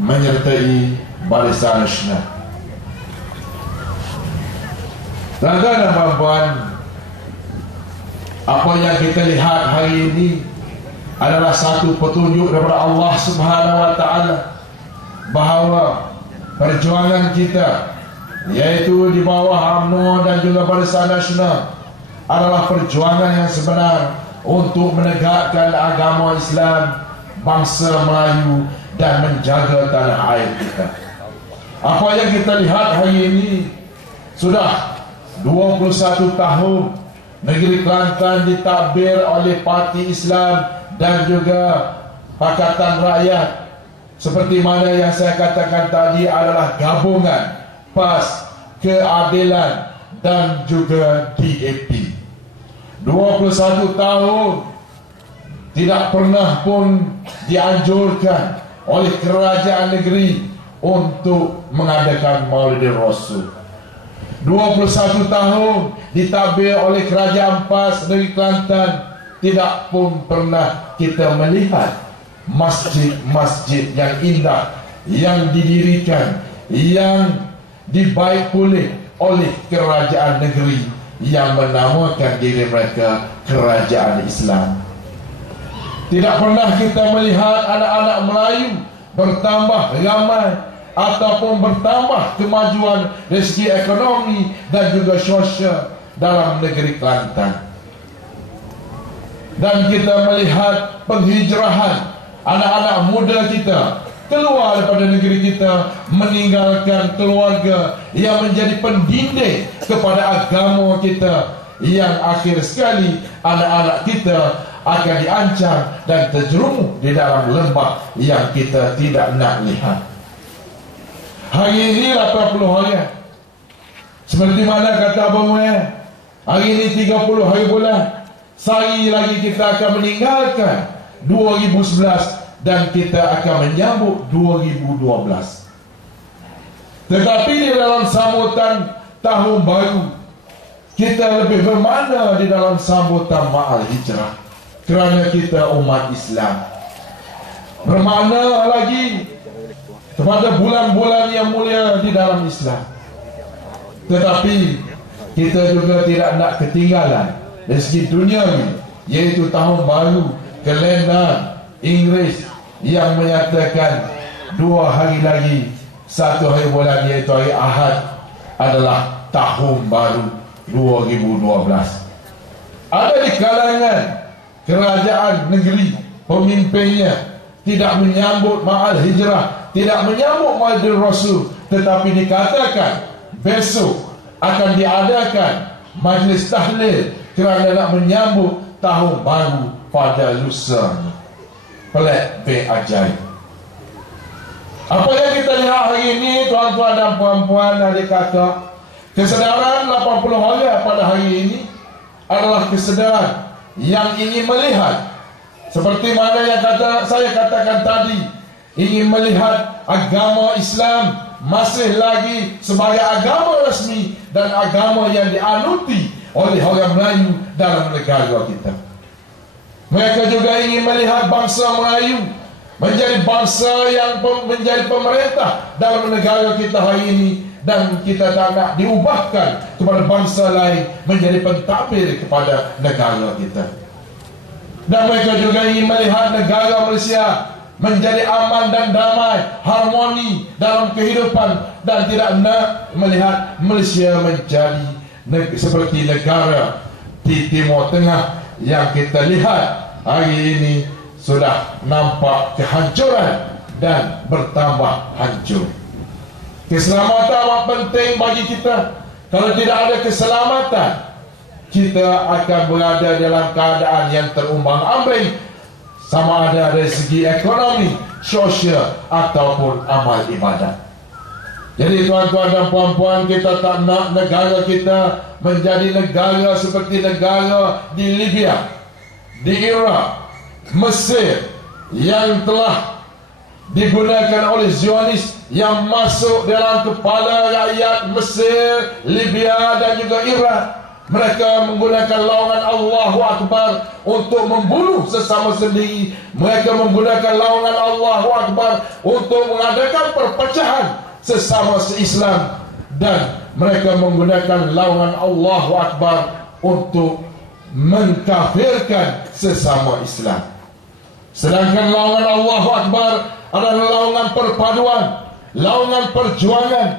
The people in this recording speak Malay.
menyertai barisan nasional. Tuan-tuan dan puan apa yang kita lihat hari ini adalah satu petunjuk daripada Allah Subhanahu wa taala bahawa perjuangan kita yaitu di bawah UMNO dan juga Barisan Nasional adalah perjuangan yang sebenar untuk menegakkan agama Islam bangsa Melayu dan menjaga tanah air kita. Apa yang kita lihat hari ini sudah 21 tahun negeri Kelantan ditakbir oleh parti Islam dan juga Pakatan Rakyat seperti mana yang saya katakan tadi adalah gabungan PAS, Keadilan dan juga DAP. 21 tahun tidak pernah pun dianjurkan oleh kerajaan negeri untuk mengadakan Maulid Rasul. 21 tahun ditabir oleh kerajaan PAS negeri Kelantan tidak pun pernah kita melihat masjid-masjid yang indah yang didirikan yang dibaik pulih oleh kerajaan negeri yang menamakan diri mereka kerajaan Islam. Tidak pernah kita melihat anak-anak Melayu bertambah ramai ataupun bertambah kemajuan dari segi ekonomi dan juga sosial dalam negeri Kelantan. Dan kita melihat penghijrahan anak-anak muda kita keluar daripada negeri kita meninggalkan keluarga yang menjadi pendinding kepada agama kita yang akhir sekali anak-anak kita akan diancam dan terjerumus di dalam lembah yang kita tidak nak lihat. Hari ini 80 hari. Seperti mana kata Abang Muhammad hari ini 30 hari bulan. Sehari lagi kita akan meninggalkan 2011 dan kita akan menyambut 2012 tetapi di dalam sambutan tahun baru kita lebih bermakna di dalam sambutan ma'al hijrah kerana kita umat Islam. Bermakna lagi kepada bulan-bulan yang mulia di dalam Islam. Tetapi kita juga tidak nak ketinggalan dari segi dunia ini yaitu tahun baru kalender Inggeris yang menyatakan dua hari lagi satu hari bulan iaitu hari Ahad adalah tahun baru 2012 ada di kalangan kerajaan negeri pemimpinnya tidak menyambut ma'al hijrah tidak menyambut ma'al rasul tetapi dikatakan besok akan diadakan majlis tahlil kerana nak menyambut tahun baru pada lusa pelik bin ajaib. Apa yang kita lihat hari ini tuan-tuan dan puan-puan adik kakak Kesedaran 80 hari pada hari ini adalah kesedaran yang ingin melihat seperti mana yang kata saya katakan tadi ingin melihat agama Islam masih lagi sebagai agama resmi dan agama yang dianuti oleh orang Melayu dalam negara kita. Mereka juga ingin melihat bangsa Melayu menjadi bangsa yang menjadi pemerintah dalam negara kita hari ini dan kita tak nak diubahkan kepada bangsa lain menjadi pentadbir kepada negara kita. Dan mereka juga ingin melihat negara Malaysia menjadi aman dan damai, harmoni dalam kehidupan dan tidak nak melihat Malaysia menjadi seperti negara di Timur Tengah yang kita lihat hari ini sudah nampak kehancuran dan bertambah hancur. Keselamatan amat penting bagi kita. Kalau tidak ada keselamatan, kita akan berada dalam keadaan yang terumbang ambing sama ada dari segi ekonomi, sosial ataupun amal ibadat. Jadi tuan-tuan dan puan-puan kita tak nak negara kita menjadi negara seperti negara di Libya, di Iraq, Mesir yang telah digunakan oleh Zionis yang masuk dalam kepala rakyat Mesir, Libya dan juga Iraq mereka menggunakan lawangan Allahu Akbar untuk membunuh sesama sendiri. Mereka menggunakan lawangan Allahu Akbar untuk mengadakan perpecahan sesama se-Islam dan mereka menggunakan lawangan Allahu Akbar untuk mengkafirkan sesama Islam. Sedangkan lawangan Allahu Akbar adalah lawangan perpaduan, lawangan perjuangan